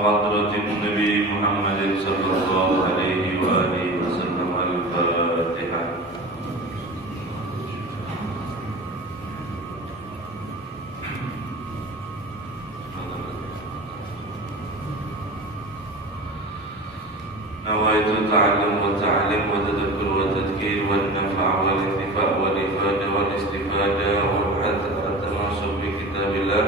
حضرة النبي محمد صلى الله عليه وآله وسلم. الفاتحة. نويت التعلم والتعلم والتذكر والتذكير والنفع والانتفاع والإفادة والاستفادة والحث على التمسك بكتاب الله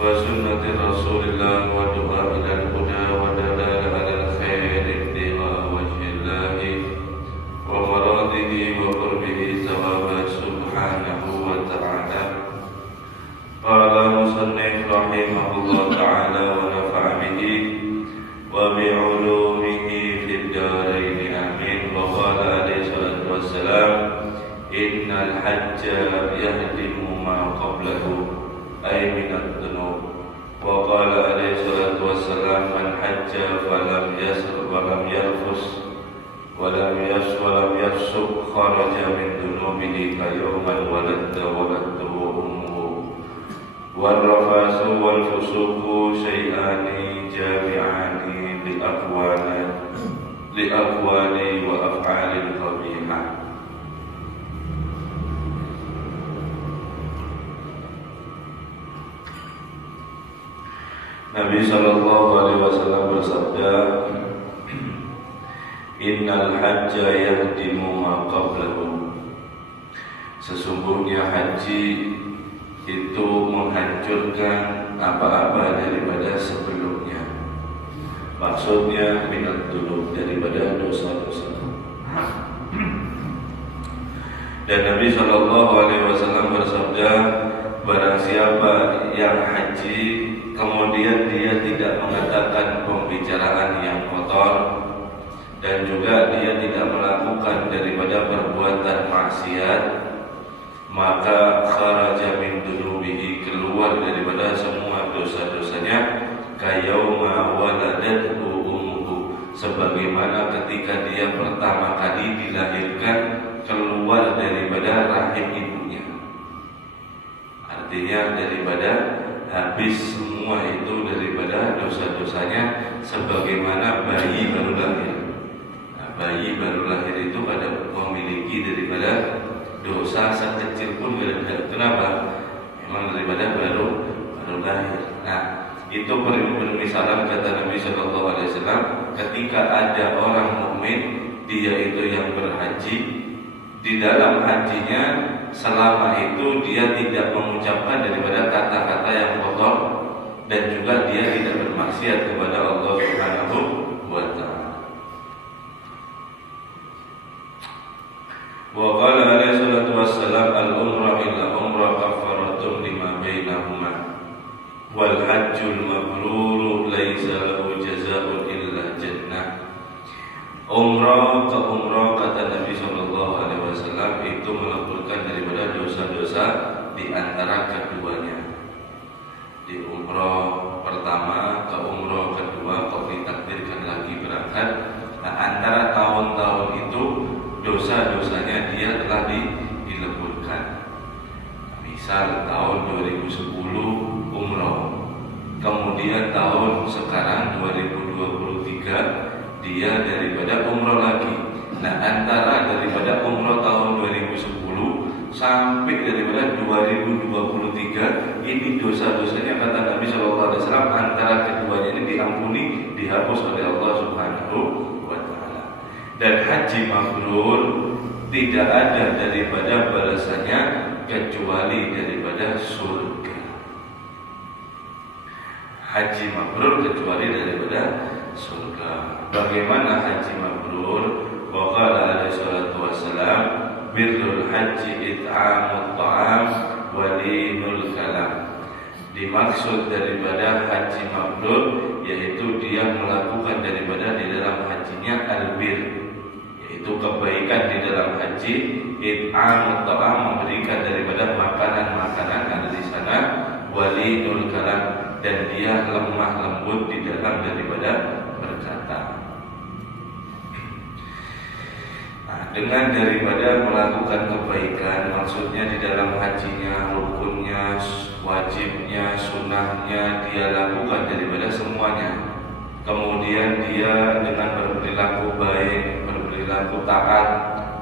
وسنة رسول الله والدعاء إلى الهدى والدلالة على الخير ابتغاء وجه الله ومراده وقربه ثوابا سبحانه وتعالى. قال المصنف رحمه الله تعالى ونفع به وبعلومه في الدارين آمين. وقال عليه الصلاة والسلام إن الحج يهدم ما قبله أي من الذنوب. وقال عليه الصلاة والسلام من حج فلم يسرق ولم يرفث ولم يفسق خرج من ذنوبه كيوم ولدته أمه. والرفث والفسوق شيئان جامعان لأقوال وأفعال قبيحة. Nabi sallallahu alaihi wasallam bersabda, Innal hajja yahdimu ma qablahu. Sesungguhnya haji itu menghancurkan apa-apa daripada sebelumnya. Maksudnya minat dulu daripada dosa-dosa. Dan Nabi sallallahu alaihi wasallam bersabda, barang siapa yang haji kemudian dia tidak mengatakan pembicaraan yang kotor dan juga dia tidak melakukan daripada perbuatan maksiat, maka kharaja min dunubihi, keluar daripada semua dosa-dosanya, kayauma waladathu ummuhu, sebagaimana ketika dia pertama kali dilahirkan keluar daripada rahim ibunya. Artinya daripada habis semua itu daripada dosa-dosanya sebagaimana bayi baru lahir. Bayi baru lahir itu pada memiliki daripada dosa sekecil pun tidak. Kenapa? Memang daripada baru lahir. Nah, itu permisalan kata Nabi Shallallahu Alaihi Wasallam, ketika ada orang mukmin, dia itu yang berhaji, di dalam hajinya selama itu dia tidak mengucapkan daripada kata-kata yang kotor dan juga dia tidak bermaksiat kepada Allah Subhanahu wa Ta'ala. Wa qala alaihi salatu wassalam al-umrah illa umrah kafaratun lima bainahuma wal hajjul mabrur laisa lahu jazaa'un illa jannah. Umrah ke umrah kata Nabi sallallahu alaihi wasallam itu meleburkan daripada dosa-dosa di antara keduanya. Di umrah pertama ke umrah kedua kau ditakdirkan lagi berangkat. Nah, antara tahun-tahun itu dosa-dosanya dia telah dileburkan. Misal tahun 2010 umrah, kemudian tahun sekarang 2023 dia daripada umrah lagi. Nah, antara daripada umrah tahun 2010 sampai daripada 2023 ini dosa-dosanya kata Nabi Shallallahu Alaihi Wasallam antara keduanya ini diampuni, dihapus oleh Allah Subhanahu wa Ta'ala. Dan haji mabrur tidak ada daripada balasannya kecuali daripada surga. Haji mabrur kecuali daripada surga. Bagaimana haji mabrur? Wa qala alaihi salatu wassalam birrul haji it'amut ta'am wa linul kalam. Dimaksud daripada haji mabrur yaitu dia melakukan daripada di dalam hajinya albir, yaitu kebaikan di dalam haji, it'amut ta'am, memberikan daripada makanan-makanan ada di sana, wa linul kalam, dan dia lemah lembut di dalam daripada berkata. Nah, dengan daripada melakukan kebaikan, maksudnya di dalam hajinya, rukunnya, wajibnya, sunahnya dia lakukan daripada semuanya. kemudian dia dengan berperilaku baik, berperilaku taat,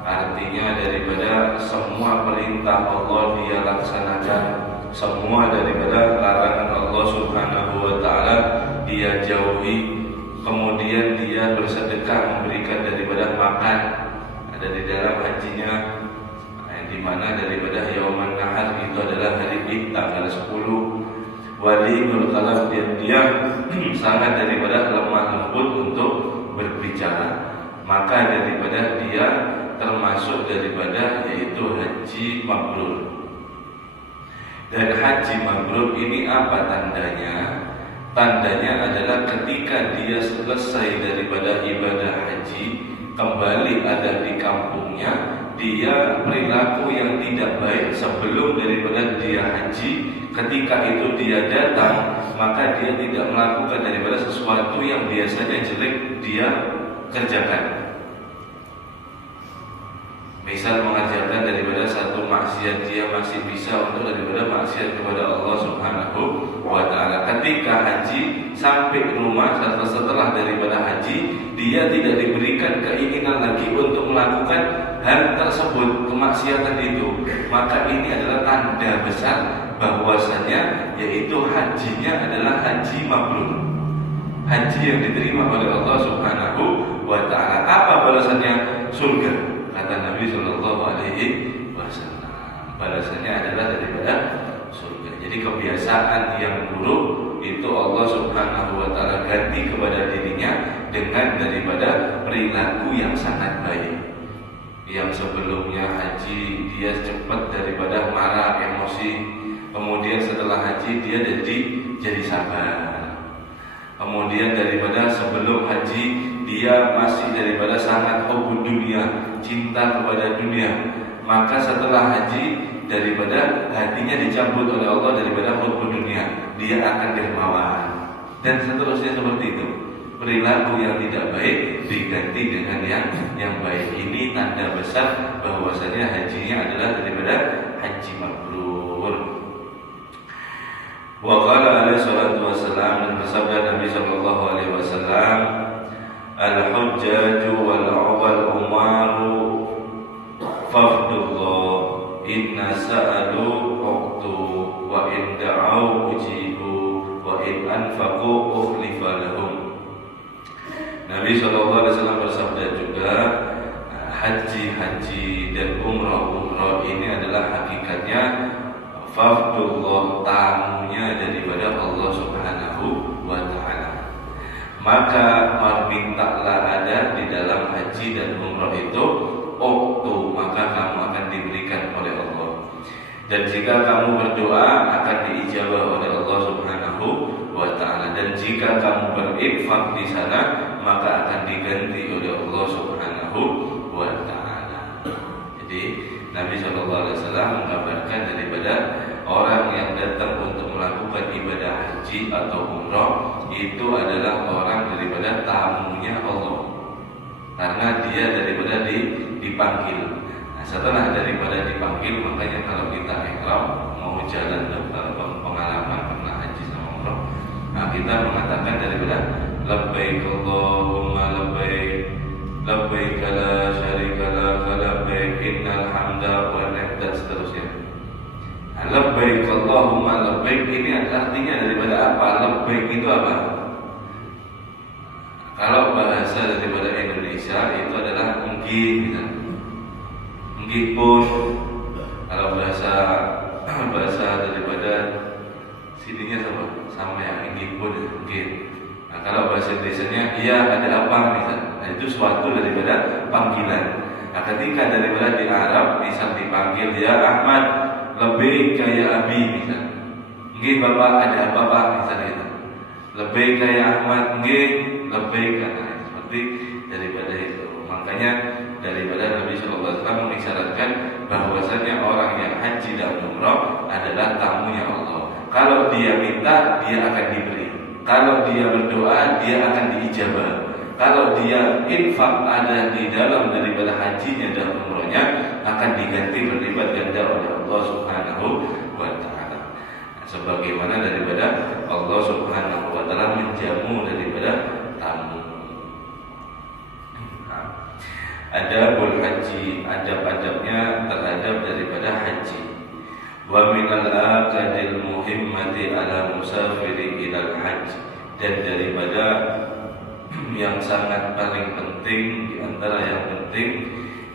artinya daripada semua perintah Allah dia laksanakan, semua daripada larangan Allah Subhanahu wa taala dia jauhi, kemudian dia bersedekah, memberikan daripada makan, ada di dalam hajinya, di mana daripada Yauman Nahar itu adalah hari Id tanggal 10. Walimul kalam, dia sangat daripada lemah lembut untuk berbicara, maka daripada dia termasuk daripada yaitu haji mabrur. Dan haji mabrur ini apa tandanya? Tandanya adalah ketika dia selesai daripada ibadah haji, kembali ada di kampungnya, dia perilaku yang tidak baik sebelum daripada dia haji, ketika itu dia datang, maka dia tidak melakukan daripada sesuatu yang biasanya jelek dia kerjakan. Misal mengajarkan daripada satu maksiat, dia masih bisa untuk daripada maksiat kepada Allah Subhanahu wa taala. Ketika haji sampai rumah setelah daripada haji, dia tidak diberikan keinginan lagi untuk melakukan hal tersebut, kemaksiatan itu. Maka ini adalah tanda besar bahwasanya yaitu hajinya adalah haji mabrur, haji yang diterima oleh Allah Subhanahu wa taala. Apa balasannya? Surga. Kata Nabi Shallallahu Alaihi Wasallam, balasannya adalah daripada surga. Jadi kebiasaan yang buruk itu Allah Subhanahu Wa Taala ganti kepada dirinya dengan daripada perilaku yang sangat baik. Yang sebelumnya haji dia cepat daripada marah, emosi, kemudian setelah haji dia jadi sabar. Kemudian daripada sebelum haji dia masih daripada sangat hubbu dunia, cinta kepada dunia. Maka setelah haji daripada hatinya dicabut oleh Allah daripada hubbu dunia, dia akan dermawan. Dan seterusnya seperti itu. Perilaku yang tidak baik diganti dengan yang baik. Ini tanda besar bahwasanya hajinya adalah daripada haji mabrur. Wa qala alaihi salatu wassalam, dan bersabda Nabi sallallahu alaihi wasallam, al-hujjaju wal umaru fafdullah, inna sa'alu uqtu, wa in da'au ujibu, wa in anfaqu ukhlifa lahum. Nabi sallallahu alaihi wasallam bersabda juga, haji dan umrah ini adalah hakikatnya fafdullah, tamunya daripada Allah Subhanahu wa taala. Maka mintalah ada di dalam haji dan umrah itu waktu, maka kamu akan diberikan oleh Allah. Dan jika kamu berdoa akan diijabah oleh Allah Subhanahu wa taala. Dan jika kamu berinfak di sana, maka akan diganti oleh Allah Subhanahu wa taala. Jadi Nabi sallallahu alaihi wasallam mengabarkan daripada orang yang datang untuk melakukan ibadah haji atau umrah itu adalah orang daripada tamunya Allah, karena dia daripada dipanggil. Nah, setelah daripada dipanggil, makanya kalau kita ihram mau jalan dalam pengalaman pernah haji sama umrah, nah kita mengatakan daripada labbaik Allahumma labbaik, labbaik la syarika lak labbaik, innal hamda wa ni'mata, dan seterusnya. Labbaik Allahumma labbaik ini artinya daripada apa? Labbaik itu apa? Kalau bahasa daripada Indonesia itu adalah nggih gitu. Nggih pun. Kalau bahasa daripada sininya sama ya, nggih pun nggih. Nah, kalau bahasa Indonesianya iya ada apa misal. Nah, itu suatu daripada panggilan. Nah, ketika daripada di Arab misal dipanggil ya Ahmad, lebih kayak Abi misal. Nggih Bapak, ada apa Pak misal gitu. Lebih kayak Ahmad, nggih, lebih karena seperti daripada itu. Makanya daripada Nabi sallallahu alaihi wasallam mengisyaratkan bahwasanya orang yang haji dan umrah adalah tamunya Allah. Kalau dia minta, dia akan diberi. Kalau dia berdoa, dia akan diijabah. Kalau dia infak ada di dalam daripada hajinya dan umrahnya, akan diganti berlipat ganda oleh Allah Subhanahu wa taala. Sebagaimana daripada Allah Subhanahu wa taala menjamu daripada adabul haji, adab-adabnya terhadap daripada haji. Wa minal aqdil muhimmati ala musafiri ilal haji, dan daripada yang sangat paling penting, di antara yang penting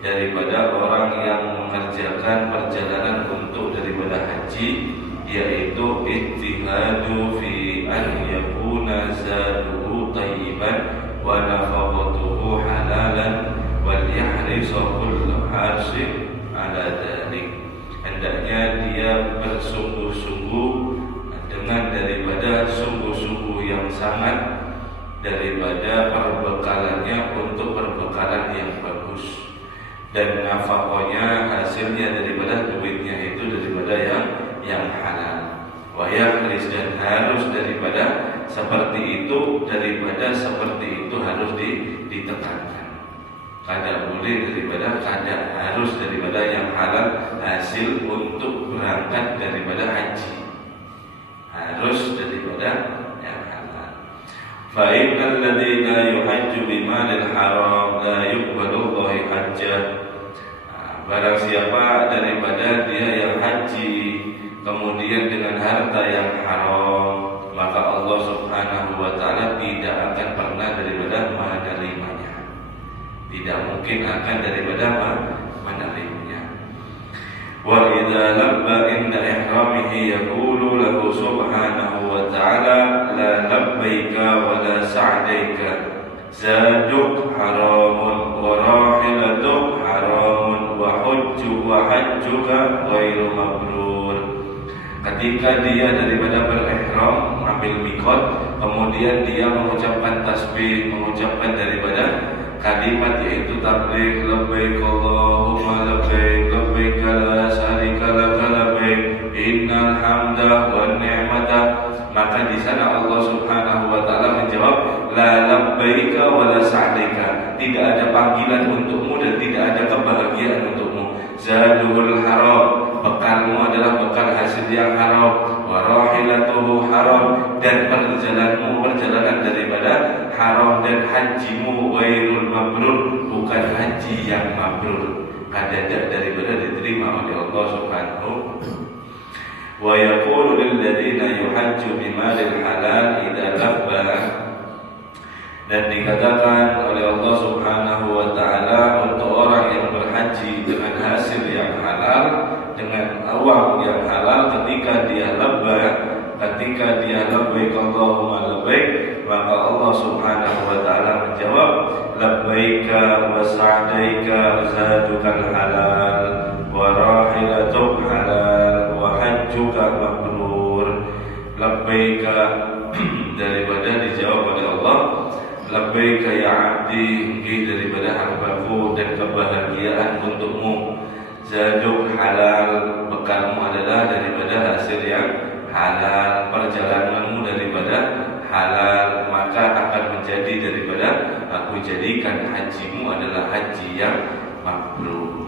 daripada orang yang mengerjakan perjalanan untuk daripada haji, yaitu ijtihadu fi an yakuna zaduhu tayyiban wa nafaqatuhu halalan wal yahrisu kullu harsin ala dzalik. Hendaknya dia bersungguh-sungguh dengan daripada sungguh-sungguh yang sangat daripada perbekalannya untuk perbekalan yang bagus, dan nafkahnya hasilnya daripada duitnya itu daripada yang halal. Wa yahris, dan harus daripada seperti itu, daripada seperti itu harus ditekankan. Kada boleh daripada, kada harus daripada yang halal hasil untuk berangkat daripada haji, harus daripada yang halal. Fa innal ladzi la yuhajju bimalil haram la yuqbalu Allahu hajjah. Barang siapa daripada dia yang haji kemudian dengan harta yang haram, maka Allah Subhanahu wa ta'ala tidak akan pernah daripada menerimanya, tidak mungkin akan daripada menerimanya. Wa idza labba inda ihramihi yaqulu lahu subhanahu wa ta'ala la labbaika wa la sa'daika zaduk haramun wa rahilatuk haramun wa hajjuka ghairu mabrur. Ketika dia daripada berihram, mengambil mikot, kemudian dia mengucapkan tasbih, mengucapkan daripada kalimat yaitu tabligh labbaik Allahumma labbaik labbaik la syarika laka labbaik innal hamda wan ni'mata, maka di sana Allah Subhanahu wa ta'ala menjawab la labbaika wa la sa'daika, tidak ada panggilan untukmu dan tidak ada kebahagiaan untukmu. Zadul haram, bekalmu adalah bekal hasil yang haram. Wa rahilatuhu haram, dan perjalanan daripada haram, dan hajimu ghairul mabrur, bukan haji yang mabrur, kada daripada diterima oleh Allah Subhanahu. Wa yaqulu lil ladzina yuhajju bimalil halal idza labba, dan dikatakan oleh Allah Subhanahu wa ta'ala untuk orang yang berhaji dengan hasil yang halal, dengan uang yang halal, ketika dia labbaik Allahumma labbaik, maka Allah Subhanahu wa ta'ala menjawab labbaika wa sa'daika zadukal halal wa rahilatuk halal wa hajjuka mabrur. Labbaika daripada dijawab oleh Allah, labbaika ya abdi, daripada hambaku dan kebahagiaan untukmu. Zaduk halal, bekalmu adalah daripada hasil yang halal, perjalananmu daripada halal, maka akan menjadi daripada aku jadikan hajimu adalah haji yang mabrur.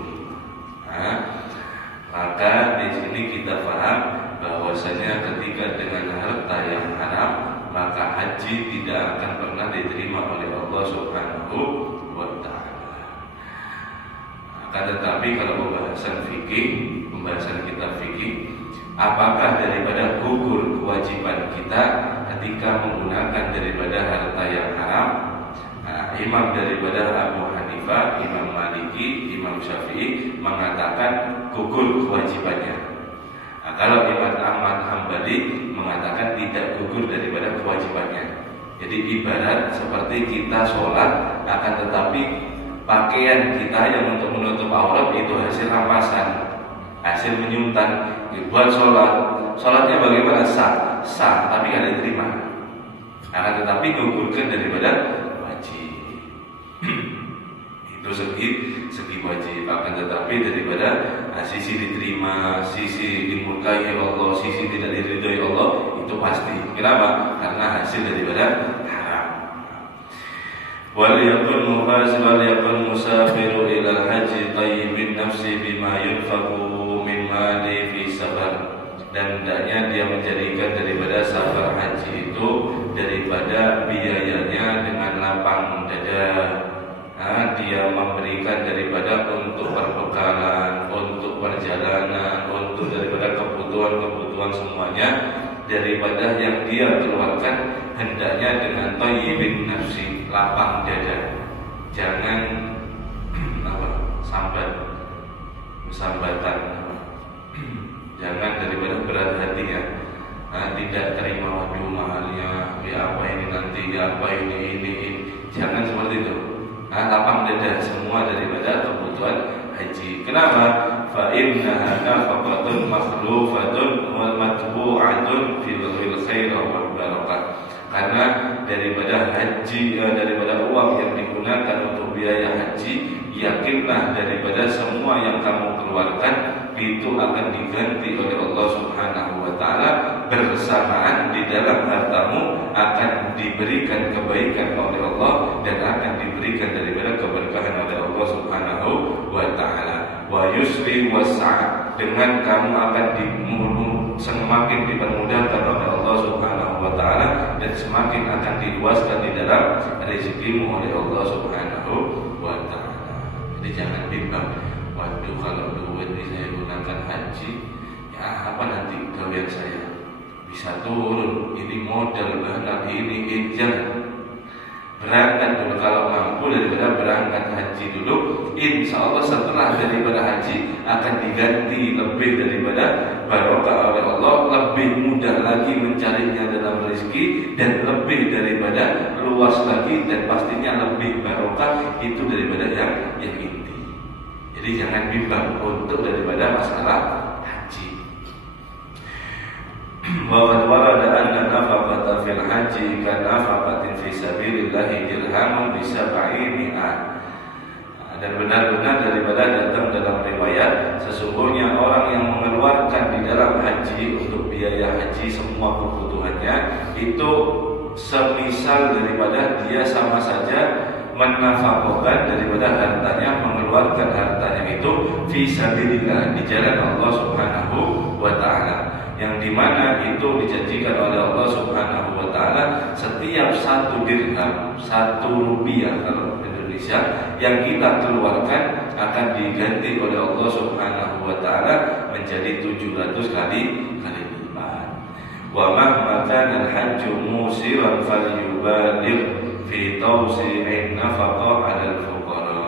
Maka di sini kita paham bahwasanya ketika dengan harta yang haram, maka haji tidak akan pernah diterima oleh Allah Subhanahu wa ta'ala. Akan tetapi kalau pembahasan kita fikih, apakah daripada gugur kewajiban kita ketika menggunakan daripada harta yang haram? Imam daripada Abu Hanifah, Imam Maliki, Imam Syafi'i mengatakan gugur kewajibannya. Kalau Imam Ahmad Hambali mengatakan tidak gugur daripada kewajibannya. Jadi ibarat seperti kita sholat, akan tetapi pakaian kita yang untuk menutup aurat itu hasil rampasan, hasil menyuntan. Buat sholatnya bagaimana? Sah, tapi tidak diterima. Akan tetapi gugurkan daripada wajib. Itu segi wajib. Akan tetapi daripada sisi diterima, sisi dimurkai Allah, sisi tidak diridhoi Allah, itu pasti. Kenapa? Karena hasil daripada haram. Wal yakun musafiru ila haji tayyibin nafsi bima yunfaqu min mali fi safar. Dan hendaknya dia menjadikan daripada safar haji itu daripada biayanya dengan lapang dada, akan dia memberikan daripada untuk perbekalan, untuk perjalanan, untuk daripada kebutuhan semuanya, daripada yang dia keluarkan hendaknya dengan thayyibin nafsi, lapang dada. Jangan sambatan, jangan daripada berat hatinya. Tidak terima waduh mahalnya, ya apa ini nanti, ya apa ini. Jangan seperti itu. Lapang dada semua daripada kebutuhan haji. Kenapa? Fa innaha nafaqatun makhlufatun wa matbu'atun fil khair wal barakah. Karena daripada haji, daripada uang yang digunakan untuk biaya haji, yakinlah daripada semua yang kamu keluarkan itu akan diganti oleh Allah Subhanahu wa taala, bersamaan di dalam hartamu akan diberikan kebaikan oleh Allah dan akan diberikan daripada keberkahan oleh Allah Subhanahu wa taala. Wa yusri was'a, dengan kamu akan semakin dipermudahkan oleh Allah Subhanahu wa taala dan semakin akan diluaskan di dalam rezekimu oleh Allah Subhanahu wa taala. Jadi jangan bimbang, waduh kalau duit ini saya gunakan haji, ya apa nanti gawean saya bisa turun, ini modal banget, ini jangan. Berangkat dulu, kalau mampu daripada berangkat haji dulu, insya Allah setelah daripada haji akan diganti lebih daripada barokah oleh Allah, lebih mudah lagi mencarinya dalam rezeki dan lebih daripada luas lagi dan pastinya lebih barokah itu daripada yang inti. Jadi jangan bimbang untuk daripada masalah haji. Wa qad warada anna nafaqata fil haji ka nafaqatin fi sabilillah dirhamun bi 700. Dan benar-benar daripada datang dalam riwayat, sesungguhnya orang yang mengeluarkan di dalam haji untuk biaya haji semua kebutuhannya itu semisal daripada dia sama saja menafkahkan daripada hartanya, mengeluarkan hartanya itu fi sabilillah, di jalan Allah Subhanahu wa taala, yang dimana itu dijanjikan oleh Allah Subhanahu wa taala setiap 1 dirham, 1 rupiah kalau Indonesia yang kita keluarkan akan diganti oleh Allah Subhanahu wa taala menjadi 700 kali lipat. Wa mahma kana al-hajju musiran falyubaligh fi tawsi'in nafaqah 'alal fuqara.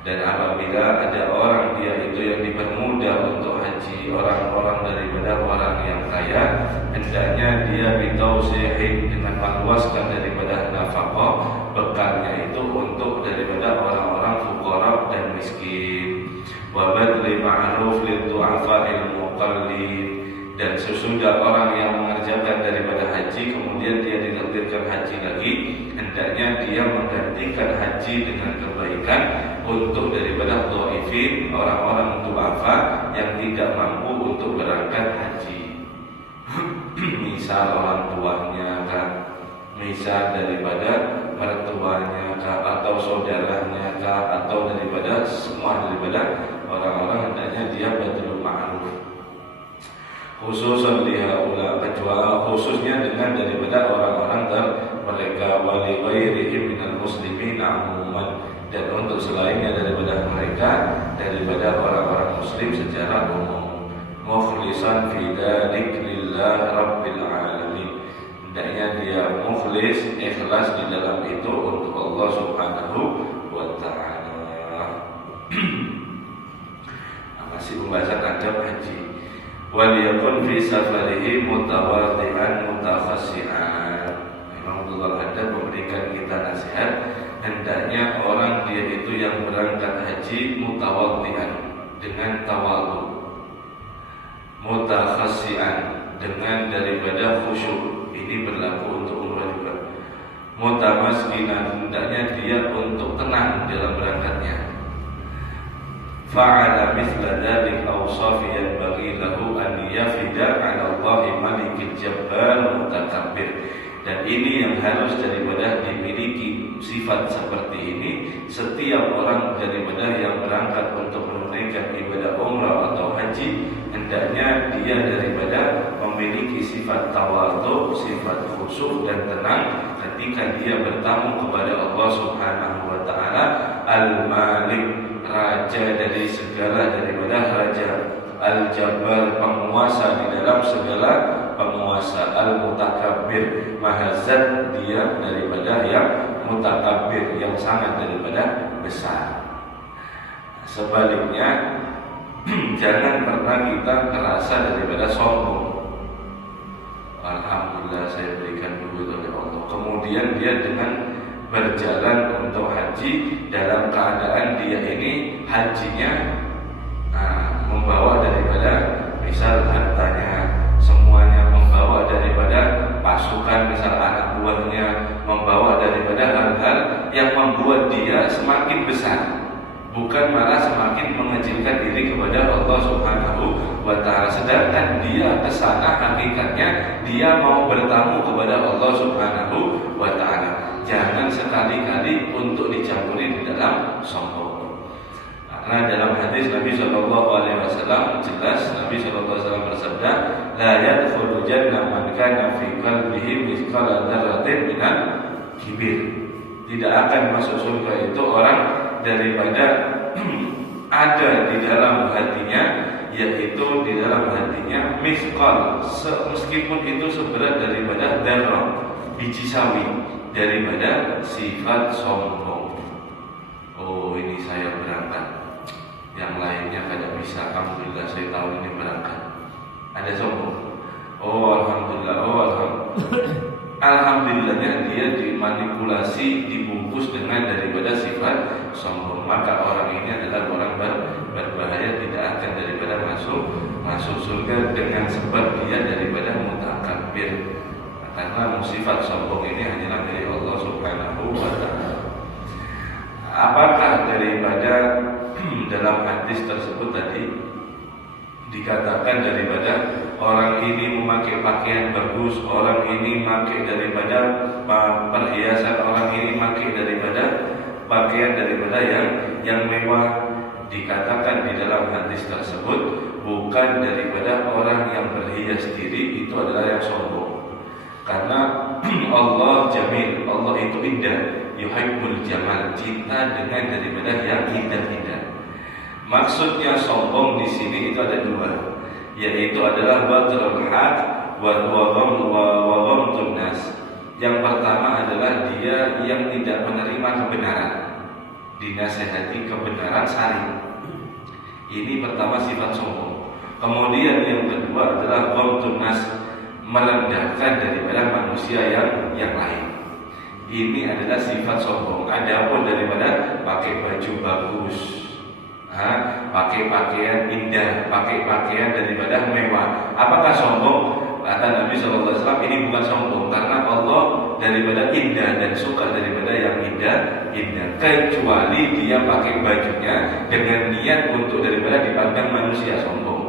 Dan apabila ada orang dia itu yang dipermudah untuk haji, orang-orang daripada orang yang kaya, hendaknya dia bitausi'in, dengan meluaskan daripada nafaqah bekalnya itu untuk daripada orang-orang fuqara dan miskin. Wa badli ma'ruf lil du'afa'il muqallin, dan sesudah orang yang mengerjakan daripada haji kemudian dia ditakdirkan haji lagi, hendaknya dia menggantikan haji dengan kebaikan untuk daripada dhaifin, orang-orang du'afa yang tidak mampu untuk berangkat haji. Misal orang tuanya kah, misal daripada mertuanya kah, atau saudaranya kah, atau daripada semua daripada orang-orang, hendaknya dia badlul ma'ruf. Khususan lihaula, kecuali khususnya dengan daripada orang-orang mereka wali ghairihim minal muslimin umuman, dan untuk selainnya daripada mereka daripada orang-orang muslim secara umum. Mukhlisan fi dzalik lillah rabbil alamin, hendaknya dia mukhlis, ikhlas di dalam itu untuk Allah Subhanahu wa taala. Masih pembahasan adab haji. Waliyakun fi safarihi mutawadhi'an mutakhassi'an. Imam Abdullah Haddad memberikan kita nasihat, hendaknya orang dia itu yang berangkat haji mutawadhi'an, dengan tawadhu, mutakhassi'an, dengan daripada khusyuk. Ini berlaku untuk umrah juga. Mutamaskinan, hendaknya dia untuk tenang dalam berangkatnya. Fa'ala mithla dzalik awsaf yanbaghi lahu an yafida 'ala Allahi malikil jabbar mutakabbir. Dan ini yang harus daripada dimiliki sifat seperti ini setiap orang daripada yang berangkat untuk menunaikan ibadah umrah atau haji, hendaknya dia daripada memiliki sifat tawadhu, sifat khusyuk dan tenang ketika dia bertamu kepada Allah Subhanahu wa taala, Al-Malik, raja dari segala daripada raja, Al-Jabbar, penguasa di dalam segala penguasa, Al-Mutakabbir, maha zat dia daripada yang mutakabbir, yang sangat daripada besar. Sebaliknya jangan pernah kita terasa daripada sombong. Alhamdulillah saya berikan duit oleh Allah. Kemudian dia dengan berjalan untuk haji dalam keadaan dia ini hajinya membawa daripada misal hartanya semuanya, membawa daripada pasukan misal anak buahnya, membawa daripada hal-hal yang membuat dia semakin besar, bukan malah semakin mengecilkan diri kepada Allah Subhanahu wa ta'ala. Sedangkan dia kesana hakikatnya dia mau bertamu kepada Allah Subhanahu wa ta'ala. Jangan sekali-kali untuk dicampuri di dalam sombong. Karena dalam hadis Nabi SAW jelas, Nabi SAW bersabda, la yadkhulul jannah man kana fi qalbihi mithqala dzarratin minal kibir. Tidak akan masuk surga itu orang daripada ada di dalam hatinya, yaitu di dalam hatinya misqal, meskipun itu seberat daripada darah, biji sawi, daripada sifat sombong. Oh, ini saya berangkat, yang lainnya kada bisa. Alhamdulillah saya tahu ini berangkat. Ada sombong. Oh alhamdulillah, alhamdulillahnya dia dimanipulasi, dibungkus dengan daripada sifat sombong. Maka orang ini adalah orang berbahaya, tidak akan daripada masuk surga dengan sebab dia daripada mutakabbir. Karena sifat sombong ini hanyalah dari Allah Subhanahu wa ta'ala. Apakah daripada dalam hadis tersebut tadi dikatakan daripada orang ini memakai pakaian bagus, orang ini memakai daripada perhiasan, orang ini memakai daripada pakaian daripada yang mewah. Dikatakan di dalam hadis tersebut bukan daripada orang yang berhias diri itu adalah yang sombong. Karena Allah jamil, Allah itu indah, yuhibbul jamal, cinta dengan daripada yang indah-indah. Maksudnya sombong di sini itu ada dua, yaitu adalah batrul haq wa ghamtun nas. Yang pertama adalah dia yang tidak menerima kebenaran, dinasihati kebenaran saling. Ini pertama sifat sombong. Kemudian yang kedua adalah ghamtun nas, merendahkan daripada manusia yang lain. Ini adalah sifat sombong. Adapun daripada pakai baju bagus, pakai pakaian indah, pakai pakaian daripada mewah, apakah sombong? Kata Nabi SAW, ini bukan sombong, karena Allah daripada indah dan suka daripada yang indah, kecuali dia pakai bajunya dengan niat untuk daripada dipandang manusia, sombong.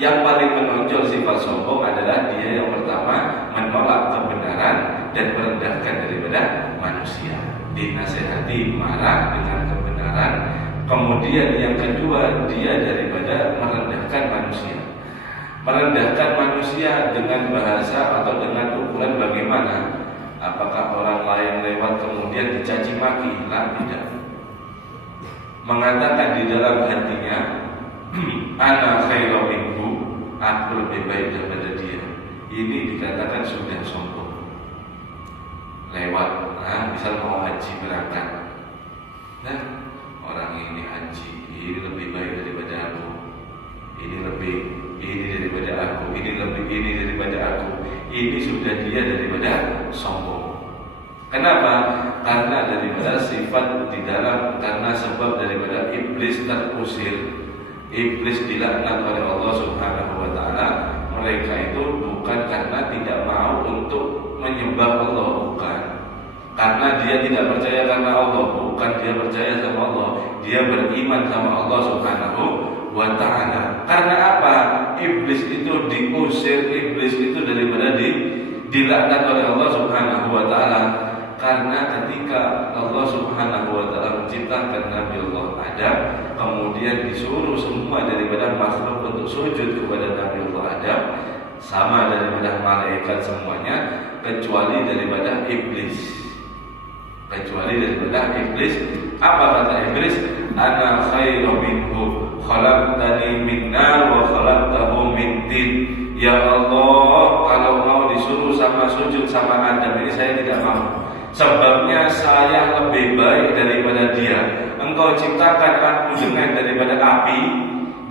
Yang paling menonjol sifat sombong adalah dia yang pertama menolak kebenaran dan merendahkan daripada manusia, dinasihati marah dengan kebenaran. Kemudian yang kedua, dia daripada merendahkan manusia. Merendahkan manusia dengan bahasa atau dengan ukuran bagaimana? Apakah orang lain lewat kemudian dicaci maki? Tidak. Mengatakan di dalam hatinya, ana khairu minhu, aku lebih baik daripada dia. Ini dikatakan sudah sombong. Lewat, misal mau haji berangkat, orang ini haji, ini lebih baik daripada aku, ini daripada aku, ini daripada aku. Ini sudah dia daripada sombong. Kenapa? Karena daripada sifat di dalam, karena sebab daripada iblis terusir, iblis dilaknat oleh Allah Subhanahu wa ta'ala. Mereka itu bukan karena tidak mau untuk menyembah Allah, bukan. Karena dia tidak percaya karena Allah, bukan dia percaya sama Allah. Dia beriman sama Allah Subhanahu wa ta'ala. Karena apa? Iblis itu diusir, iblis itu daripada dilaknat oleh Allah Subhanahu wa ta'ala. Karena ketika Allah Subhanahu wa ta'ala menciptakan Nabi Allah Adam, kemudian disuruh semua daripada makhluk untuk sujud kepada Nabi Allah Adam, sama daripada malaikat semuanya, kecuali daripada iblis. Kecuali daripada iblis. Apa kata iblis? Ana khairum minhu khalaqtani min nar wa khalaqtahu min tin. Ya Allah, kalau mau disuruh sama sujud sama Adam ini saya tidak mau. Sebabnya saya lebih baik daripada dia. Engkau ciptakan aku dengan daripada api,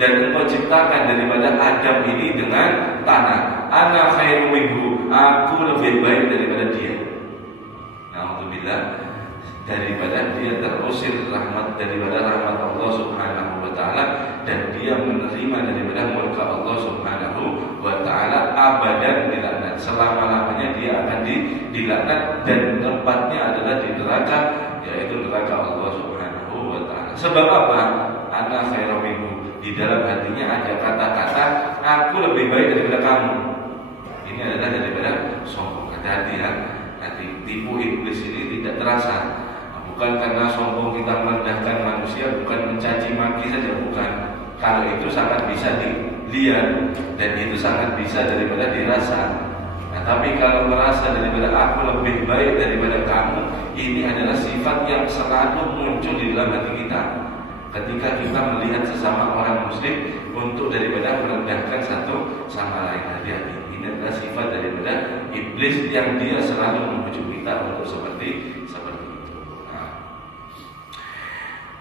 dan engkau ciptakan daripada Adam ini dengan tanah. Ana khairum minhu, aku lebih baik daripada dia. Alhamdulillah, daripada dia terusir daripada rahmat Allah Subhanahu wa taala, dan dia menerima daripada murka Allah Subhanahu wa taala abadan dilaknat. Selama-lamanya dia akan dilaknat, dan tempatnya adalah di neraka, yaitu neraka Allah Subhanahu wa taala. Sebab apa? Ana khairum minhu. Di dalam hatinya ada kata-kata aku lebih baik daripada kamu. Ini adalah daripada sombong. Hati-hati ya. Nanti tipu iblis ini tidak terasa. Bukan karena sombong kita merendahkan manusia, bukan mencaci maki saja, bukan. Kalau itu sangat bisa dilihat dan itu sangat bisa daripada dirasa. Nah, tapi kalau merasa daripada aku lebih baik daripada kamu, ini adalah sifat yang selalu muncul di dalam hati kita. Ketika kita melihat sesama orang muslim untuk daripada merendahkan satu sama lain, hati-hati. Ini adalah sifat daripada iblis yang dia selalu membujuk kita untuk seperti itu.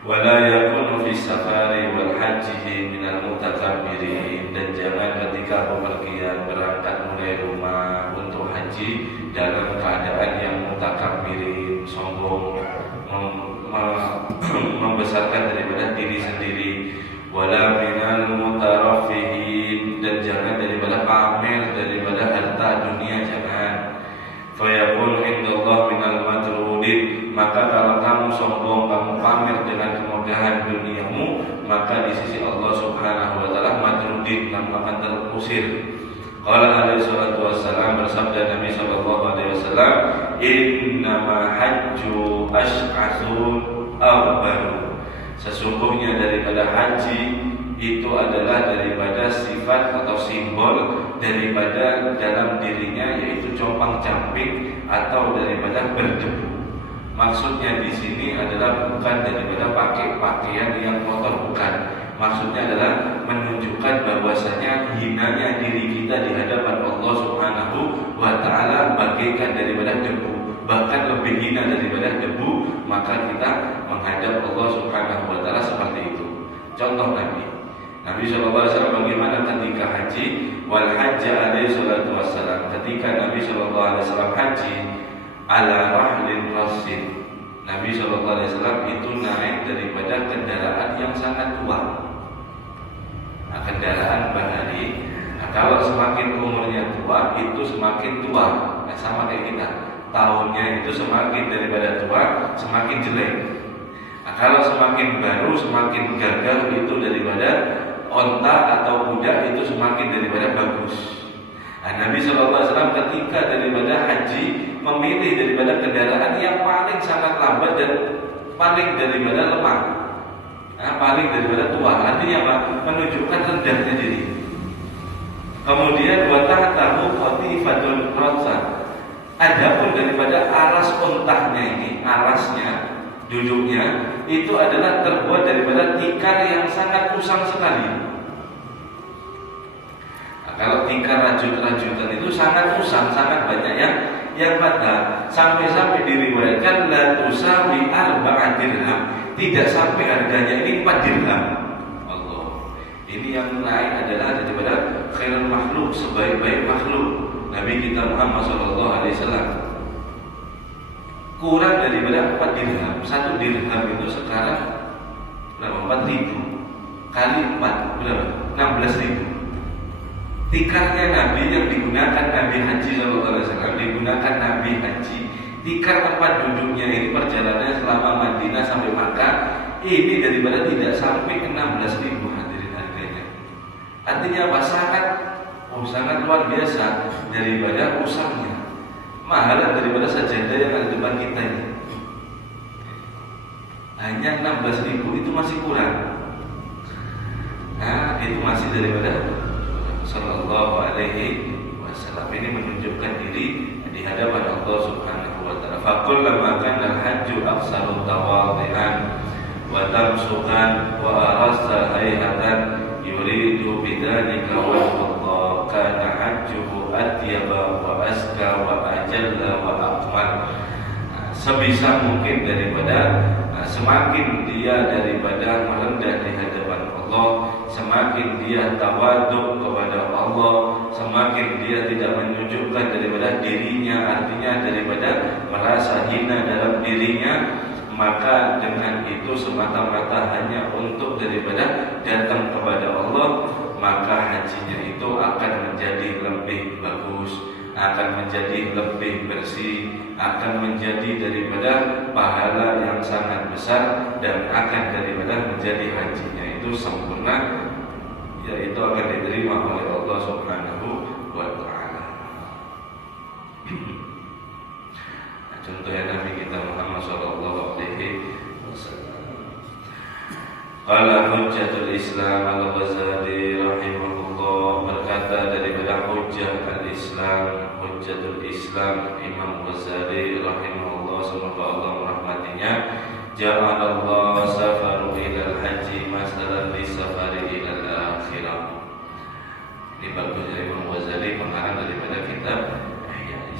Wala yakunu fi safari wal hajji minal mutakabbirin. Dan jangan ketika bepergian berangkat mulai rumah untuk haji dalam keadaan yang mutakabbirin, sombong, membesarkan daripada diri sendiri. Wala minal mutaraffihin. Dan jangan daripada pamer daripada harta dunia, jangan. Fayaqul indallah minal matrudin. Maka kalau kamu sombong, kamu pamer dengan kemegahan duniamu, maka di sisi Allah Subhanahu wa taala matrudin, kamu akan terusir. Qala alaihi salatu wassalam, bersabda Nabi sallallahu alaihi wasallam, innama hajju ash'athun awbaru. Sesungguhnya daripada haji itu adalah daripada sifat atau simbol daripada dalam dirinya, yaitu compang-camping atau daripada berdebu. Maksudnya di sini adalah bukan daripada pakai pakaian yang kotor, bukan. Maksudnya adalah menunjukkan bahwasanya hinanya diri kita di hadapan Allah Subhanahu wa taala bagaikan daripada debu, bahkan lebih hina daripada debu, maka kita menghadap Allah Subhanahu wa taala seperti itu. Contoh Nabi sallallahu alaihi wasallam bagaimana ketika haji, wal hajja alaihi salatu wassalam, ketika Nabi sallallahu alaihi wasallam haji ala rahlin rasin. Nabi sallallahu alaihi wasallam itu naik daripada kendaraan yang sangat tua. Kendaraan bahari. Kalau semakin umurnya tua, itu semakin tua. Sama kayak kita. Tahunnya itu semakin daripada tua, semakin jelek. Kalau semakin baru, semakin gagal itu daripada onta atau kuda, itu semakin daripada bagus. Nabi SAW ketika daripada haji memilih daripada kendaraan yang paling sangat lambat dan paling daripada lemah, paling daripada tua. Artinya apa? Menunjukkan rendahnya diri. Kemudian watahtahu qatifatul rotsa. Adapun daripada alas ontahnya ini, alasnya, duduknya itu adalah terbuat daripada tikar yang sangat usang sekali. Kalau tikar rajut-rajutan itu sangat usang, sangat banyak yang patah. Sampai-sampai diriwayatkan la tusawi arba'a dirham, tidak sampai harganya ini 4 dirham. Allah. Ini yang lain adalah daripada khairul makhluk, sebaik-baik makhluk, Nabi kita Muhammad sallallahu alaihi wasallam. Kurang daripada 4 dirham. 1 dirham itu sekarang berapa? 4.000 kali 4 berapa? 16.000. Tikarnya Nabi yang digunakan Nabi Haji sallallahu alaihi wasallam, digunakan Nabi Haji. Tikar tempat duduknya ini perjalanannya selama Madinah sampai Makkah, ini daripada tidak sampai ke 16.000 hadirin harganya. Artinya apa? Sangat luar biasa daripada usahanya. Mahalan daripada sajadah yang ada di depan kita ini. Hanya 16.000 itu masih kurang. Itu masih daripada sallallahu alaihi wasallam. Ini menunjukkan diri di hadapan Allah Subhanahu wa taala. Fa kullama kana al-hajju aksaru tawadhi'an wa tamsukan wa arasa hayatan yuridu bidzalika wajha Allah kana hajjuhu atyaba wa aska wa ajalla wa akmal. Sebisa mungkin daripada semakin dia daripada merendah di hadapan Allah, semakin dia tawaduk kepada Allah, semakin dia tidak menunjukkan daripada dirinya, artinya daripada merasa hina dalam dirinya, maka dengan itu semata-mata hanya untuk daripada datang kepada Allah, maka hajinya itu akan menjadi lebih bagus, akan menjadi lebih bersih, akan menjadi daripada pahala yang sangat besar, dan akan daripada menjadi hajinya itu sempurna, yaitu akan diterima oleh Allah Subhanahu wa taala. Contohnya Nabi kita Muhammad sallallahu alaihi wasallam. Qala hujjatul Islam al-Ghazali rahimahullah, berkata daripada hujjah al-Islam, hujjatul Islam Imam Ghazali rahimahullah, semoga Allah merahmatinya, ja'alallah safaru ilal haji masalan li safari ilal akhirah. Ini bagusnya Imam Ghazali pengarang daripada kitab.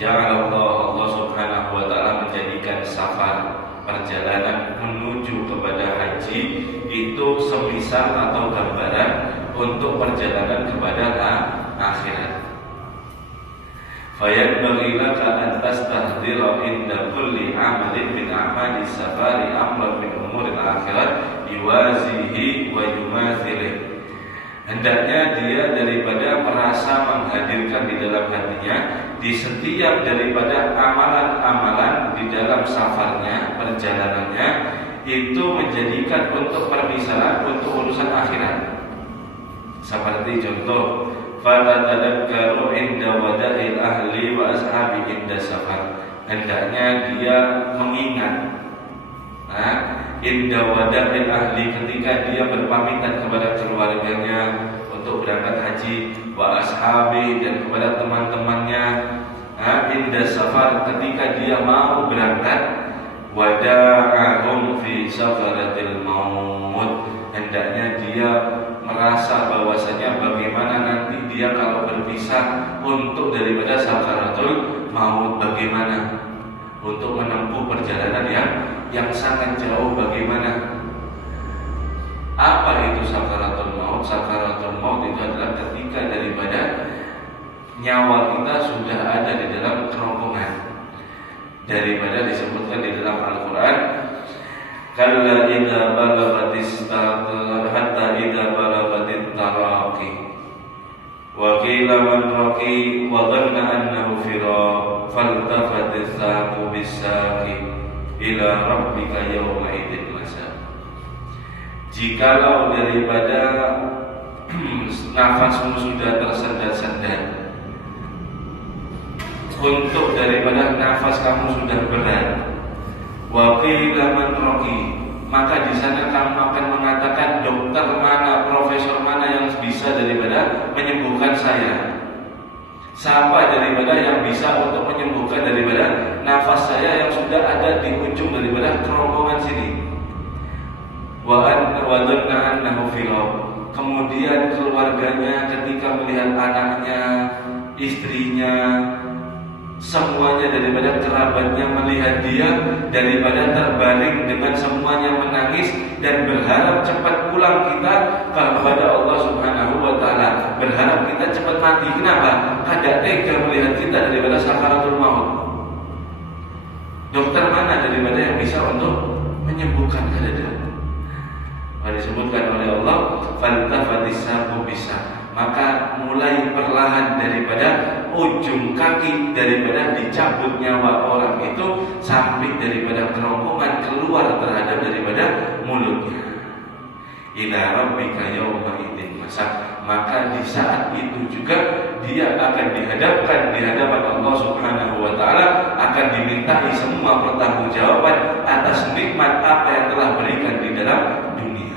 Ja'alallah, Allah Subhanahu wa taala menjadikan safar, perjalanan menuju kepada haji itu semisal atau gambaran untuk perjalanan kepada akhirat. Fayanbaghi laka an tastahdira inda kulli amalin min amali safari amran min umuril akhirat yuwazihi wa yumathilih. Hendaknya dia daripada merasa menghadirkan di dalam hatinya di setiap daripada amalan-amalan di dalam safarnya, perjalanannya, itu menjadikan untuk permisalan untuk urusan akhirat. Seperti contoh, fala tadakkaru inda wada'il ahli wa ashabi inda safar. Hendaknya dia mengingat inda wada'il ahli, ketika dia berpamitan kepada keluarganya untuk berangkat haji, wa ashabi, dan kepada teman-temannya, inda safar, ketika dia mau berangkat, wada'ahum fi safaratil maut. Hendaknya dia merasa bahwasanya bagaimana nanti dia kalau berpisah untuk daripada sakaratul maut, bagaimana untuk menempuh perjalanan yang sangat jauh, bagaimana. Apa itu sakaratul maut? Sakaratul maut itu adalah ketika daripada nyawa kita sudah ada di dalam kerongkongan, daripada disebutkan di dalam Al-Quran, kalla idza balagatis hatta idza balagatit taraqi wa qila man raqi wa dhanna annahu firaq faltafatis saqu bis-saqi ila rabbika yawma idzin masaq. Jikalau daripada nafasmu sudah tersendat-sendat, untuk daripada nafas kamu sudah berat, wa qila man raqi, maka di sana kamu akan mengatakan, dokter mana, profesor mana yang bisa daripada menyembuhkan saya? Siapa daripada yang bisa untuk menyembuhkan daripada nafas saya yang sudah ada di ujung daripada kerongkongan sini? Wa dhanna annahu firaq. Kemudian keluarganya ketika melihat anaknya, istrinya, semuanya daripada kerabatnya melihat dia daripada terbaring dengan semuanya menangis dan berharap cepat pulang kita kepada Allah Subhanahu wa taala, berharap kita cepat mati. Kenapa? Kada tega melihat kita daripada sakaratul maut. Dokter mana daripada yang bisa untuk menyembuhkan? Kada. Disebutkan oleh Allah, faltafatis saqu bisa, maka mulai perlahan daripada ujung kaki daripada dicabut nyawa orang itu sampai daripada kerongkongan keluar terhadap daripada mulutnya. Ila rabbika yawma idzin masaq. Maka di saat itu juga dia akan dihadapkan di hadapan Allah Subhanahu wa taala, akan dimintai semua pertanggungjawaban atas nikmat apa yang telah berikan di dalam dunia.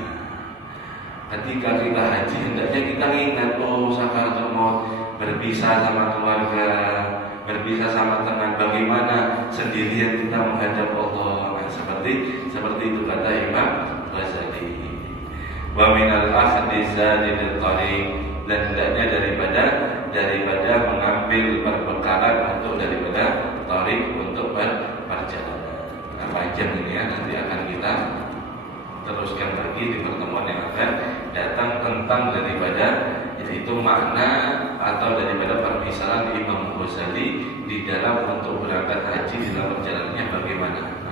Ketika kita haji, hendaknya kita ingat, sakaratul maut, berpisah sama keluarga, berpisah sama teman, bagaimana sendirian kita menghadap Allah. Nah, seperti itu kata Imam Ghazali. Wa minal akhdi zadil tariq, dan hendaknya daripada mengambil perbekalan untuk daripada tariq, untuk perjalanan. Nah, panjang ini ya, nanti akan kita teruskan lagi di pertemuan yang akan datang tentang daripada itu makna atau daripada permisalan Imam Ghazali di dalam untuk berangkat haji, di dalam perjalanannya bagaimana.